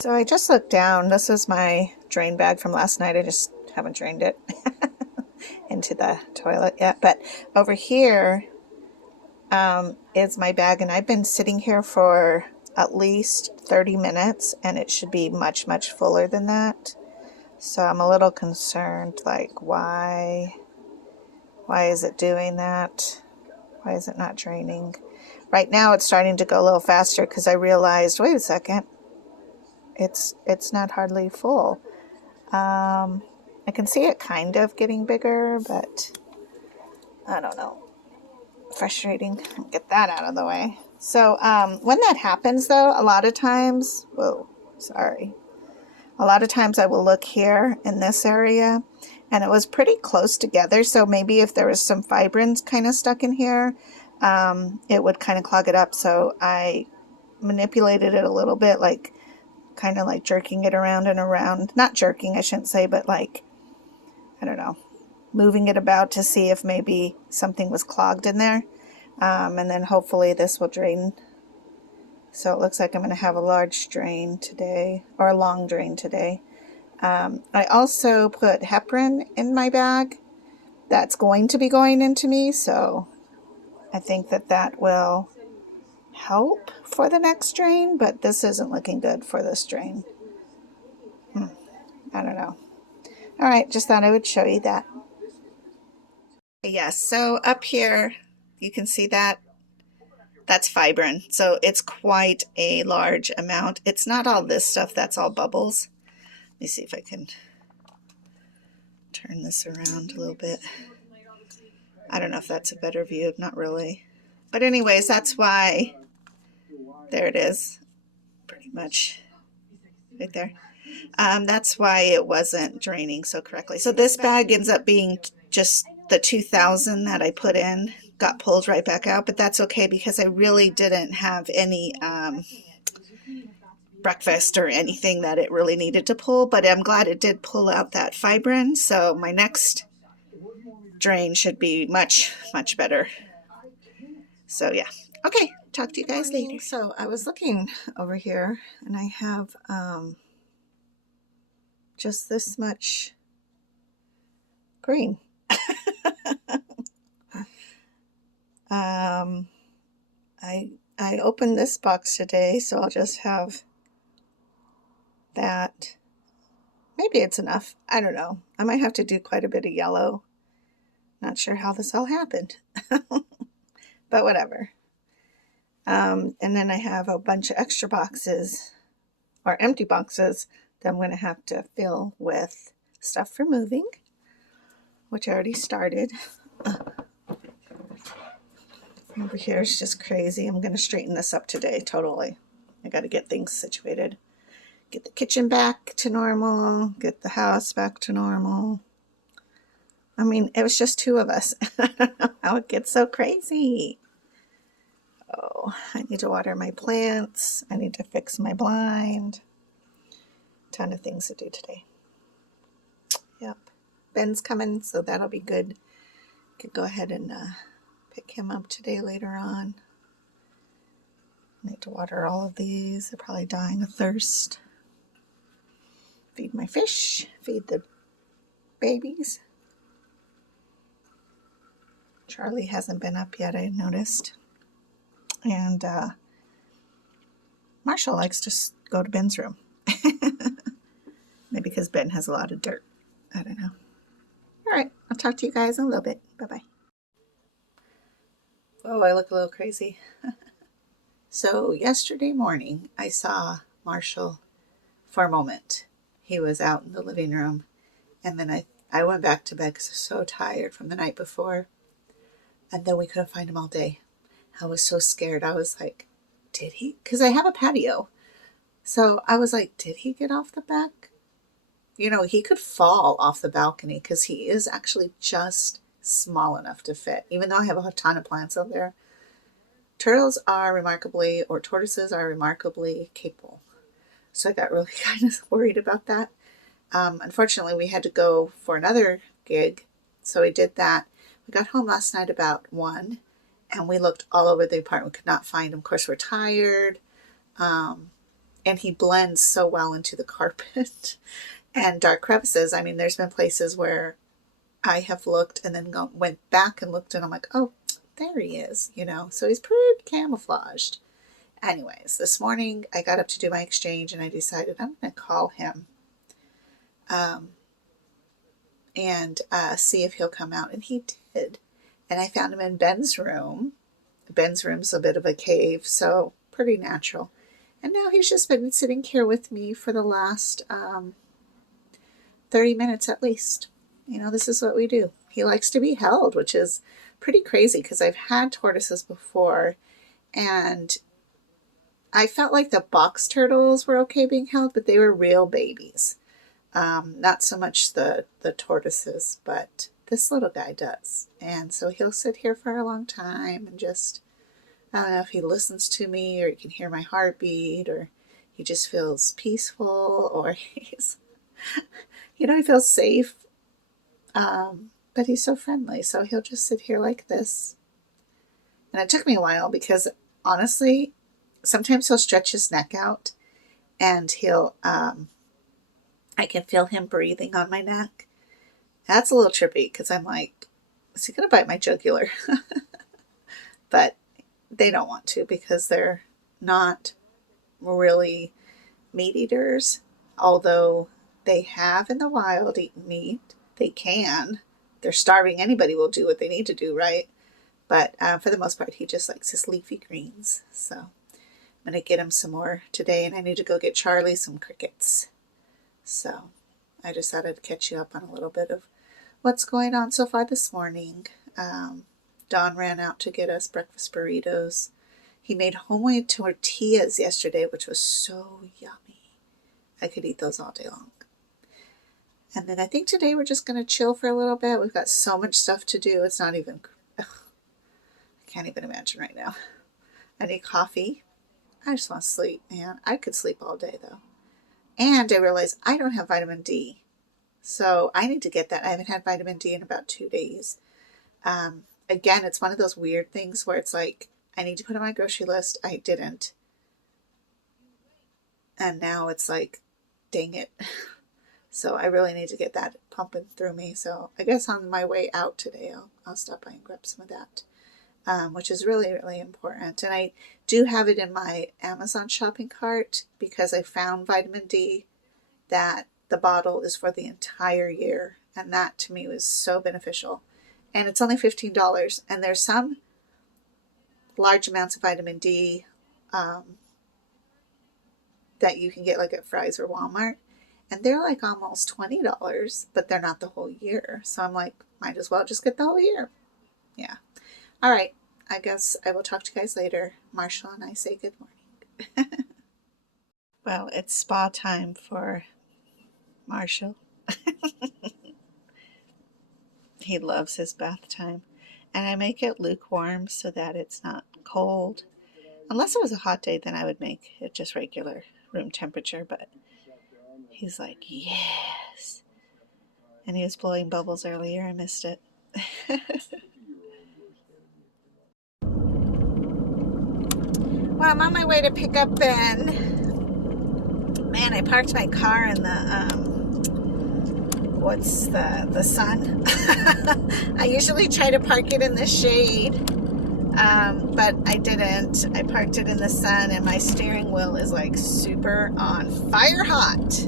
So I just looked down. This is my drain bag from last night. I just haven't drained it into the toilet yet. But over here is my bag, and I've been sitting here for at least 30 minutes, and it should be much, much fuller than that. So I'm a little concerned, like, why is it doing that? Why is it not draining? Right now it's starting to go a little faster because I realized, wait a second, it's not hardly full. I can see it kind of getting bigger, but I don't know. Frustrating. Get that out of the way. So when that happens, though, a lot of times, a lot of times I will look here in this area, and it was pretty close together. So maybe if there was some fibrins kind of stuck in here, it would kind of clog it up. So I manipulated it a little bit, like kind of like jerking it around and around. Not jerking, I shouldn't say, but like, I don't know, moving it about to see if maybe something was clogged in there. And then hopefully this will drain. So it looks like I'm going to have a large drain today, or a long drain today. I also put heparin in my bag. That's going to be going into me, so I think that will help for the next drain, but this isn't looking good for this drain. I don't know. All right, just thought I would show you that. Yes, so up here, you can see that. That's fibrin, so it's quite a large amount. It's not all this stuff, that's all bubbles. Let me see if I can turn this around a little bit. I don't know if that's a better view, not really. But anyways, that's why, there it is, pretty much right there. That's why it wasn't draining so correctly. So this bag ends up being just the 2,000 that I put in, got pulled right back out, but that's okay because I really didn't have any breakfast or anything that it really needed to pull, but I'm glad it did pull out that fibrin. So my next drain should be much, much better. So yeah. Okay, talk to you guys later. So I was looking over here, and I have just this much green. I opened this box today, so I'll just have that. Maybe it's enough. I don't know. I might have to do quite a bit of yellow. Not sure how this all happened, but whatever. And then I have a bunch of extra boxes, or empty boxes, that I'm going to have to fill with stuff for moving, which I already started. Over here is just crazy. I'm going to straighten this up today, totally. I got to get things situated. Get the kitchen back to normal, get the house back to normal. I mean, it was just two of us. I don't know how it gets so crazy. Oh, I need to water my plants. I need to fix my blind. Ton of things to do today. Yep. Ben's coming, so that'll be good. Could go ahead and pick him up today later on. I need to water all of these. They're probably dying of thirst. Feed my fish. Feed the babies. Charlie hasn't been up yet, I noticed. And Marshall likes to go to Ben's room. Maybe because Ben has a lot of dirt. I don't know. All right, I'll talk to you guys in a little bit. Bye-bye. Oh, I look a little crazy. So yesterday morning, I saw Marshall for a moment. He was out in the living room, and then I went back to bed because I was so tired from the night before, and then we couldn't find him all day. I was so scared. I was like, did he? Because I have a patio. So I was like, did he get off the back? You know, he could fall off the balcony because he is actually just small enough to fit, even though I have a ton of plants out there. Tortoises are remarkably capable. So I got really kind of worried about that. Unfortunately, we had to go for another gig, so we did that. We got home last night about 1, and we looked all over the apartment, could not find him. Of course, we're tired. and he blends so well into the carpet and dark crevices. I mean, there's been places where I have looked and then went back and looked and I'm like, oh, there he is, you know. So he's pretty camouflaged. Anyways, this morning I got up to do my exchange and I decided I'm going to call him and see if he'll come out. And he did. And I found him in Ben's room. Ben's room's a bit of a cave, so pretty natural. And now he's just been sitting here with me for the last 30 minutes at least. You know, this is what we do. He likes to be held, which is pretty crazy because I've had tortoises before and I felt like the box turtles were okay being held, but they were real babies. Not so much the tortoises, but this little guy does. And so he'll sit here for a long time and just, I don't know if he listens to me or he can hear my heartbeat or he just feels peaceful or he's, you know, he feels safe. But he's so friendly. So he'll just sit here like this. And it took me a while because honestly, sometimes he'll stretch his neck out and he'll, I can feel him breathing on my neck. That's a little trippy because I'm like, is he going to bite my jugular? But they don't want to because they're not really meat eaters. Although they have in the wild eaten meat. They can. They're starving. Anybody will do what they need to do, right? But for the most part, he just likes his leafy greens. So I'm going to get him some more today. And I need to go get Charlie some crickets. So I just thought I'd catch you up on a little bit of what's going on so far this morning. Don ran out to get us breakfast burritos. He made homemade tortillas yesterday, which was so yummy. I could eat those all day long. And then I think today we're just going to chill for a little bit. We've got so much stuff to do. It's not even, I can't even imagine right now. I need coffee. I just want to sleep, man. I could sleep all day though. And I realized I don't have vitamin D. So I need to get that. I haven't had vitamin D in about 2 days. Again, it's one of those weird things where it's like, I need to put on my grocery list. I didn't. And now it's like, dang it. So I really need to get that pumping through me. So I guess on my way out today, I'll stop by and grab some of that, which is really, really important. And I do have it in my Amazon shopping cart because I found vitamin D that the bottle is for the entire year. And that to me was so beneficial. And it's only $15. And there's some large amounts of vitamin D that you can get like at Fry's or Walmart. And they're like almost $20, but they're not the whole year. So I'm like, might as well just get the whole year. Yeah. All right. I guess I will talk to you guys later. Marshall and I say good morning. Well, it's spa time for Marshall. He loves his bath time. And I make it lukewarm so that it's not cold. Unless it was a hot day, then I would make it just regular room temperature. But he's like, yes. And he was blowing bubbles earlier. I missed it. Well, I'm on my way to pick up Ben. Man, I parked my car in the, what's the sun? I usually try to park it in the shade, but I didn't. I parked it in the sun and my steering wheel is like super on fire hot.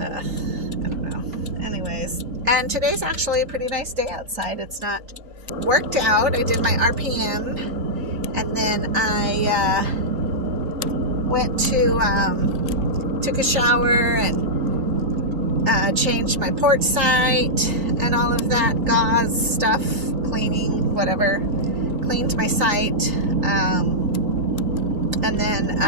I don't know. Anyways, and today's actually a pretty nice day outside. It's not worked out. I did my RPM and then I went to took a shower and changed my port sight and all of that gauze stuff, cleaning, whatever. Cleaned my sight. And then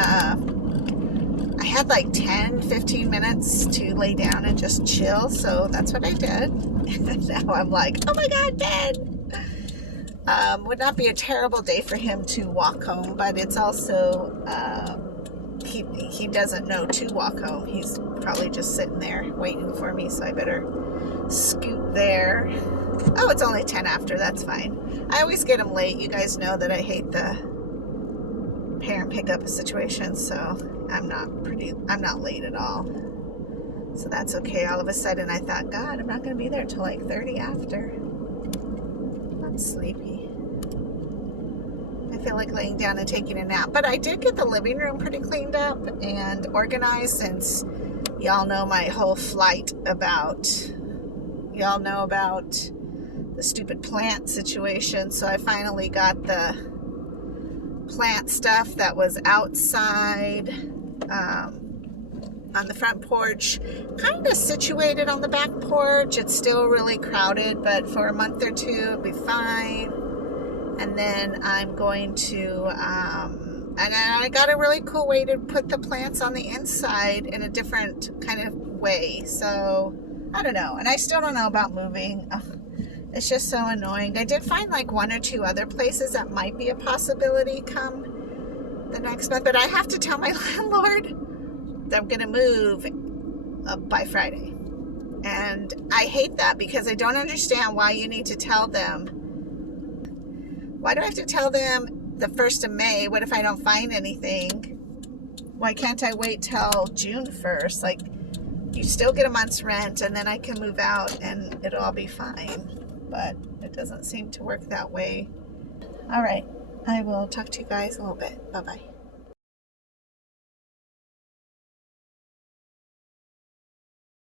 I had like 10-15 minutes to lay down and just chill, so that's what I did. And now I'm like, oh my god, Ben! Would not be a terrible day for him to walk home, but it's also he doesn't know to walk home. He's probably just sitting there waiting for me, so I better scoot there. Oh, it's only 10 after. That's fine. I always get him late. You guys know that I hate the parent pickup situation, so I'm not late at all. So that's okay. All of a sudden I thought, God, I'm not going to be there till like 30 after. I'm sleepy. I feel like laying down and taking a nap. But I did get the living room pretty cleaned up and organized, since y'all know my whole flight about, y'all know about the stupid plant situation. So I finally got the plant stuff that was outside on the front porch, kind of situated on the back porch. It's still really crowded, but for a month or two it'll be fine. And then I'm going to and I got a really cool way to put the plants on the inside in a different kind of way. So I don't know, and I still don't know about moving. It's just so annoying. I did find like 1 or 2 other places that might be a possibility come the next month, but I have to tell my landlord that I'm gonna move by Friday. And I hate that, because I don't understand why you need to tell them. Why do I have to tell them the 1st of May? What if I don't find anything? Why can't I wait till June 1st? Like, you still get a month's rent, and then I can move out and it'll all be fine. But it doesn't seem to work that way. All right, I will talk to you guys a little bit. Bye-bye.